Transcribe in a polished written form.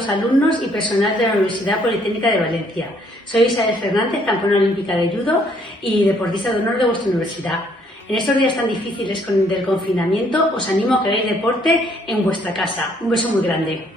los alumnos y personal de la Universidad Politécnica de Valencia. Soy Isabel Fernández, campeona olímpica de judo y deportista de honor de vuestra universidad. En estos días tan difíciles del confinamiento, os animo a que hagáis deporte en vuestra casa. Un beso muy grande.